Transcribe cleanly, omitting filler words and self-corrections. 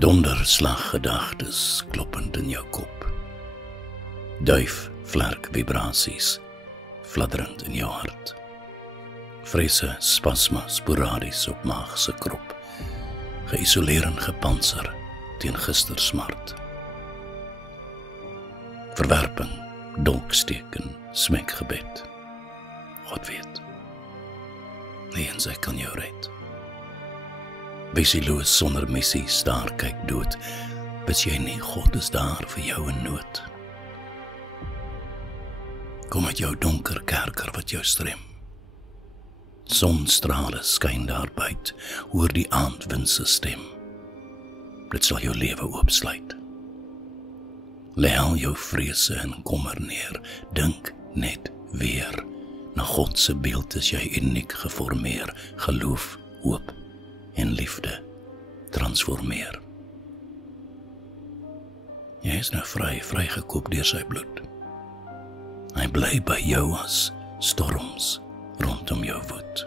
Donderslag gedagtes kloppend in jou kop. Duif vlerk vibrasies fladderend in jou hart. Vrese spasma sporadies op maagse krop, geïsoleerend gepantser teen gistersmart. Verwerping, dolksteken, smekgebed. God weet, nie en sy kan jou red. Wesieloos sonder missie staar kyk dood, wist jy nie, God is daar vir jou in nood. Kom uit jou donker kerker wat jou strem. Sonstrale skyn daar buit, hoor die aandwind se stem. Dit sal jou lewe oopsluit. Lê al jou vrese en kommer neer, dink net weer. Na God se beeld is jy uniek geformeer, geloof, hoop en liefde transformeer. Jy is nou vrygekoop deur sy bloed. Hy bly by jou as storms rondom jou woed.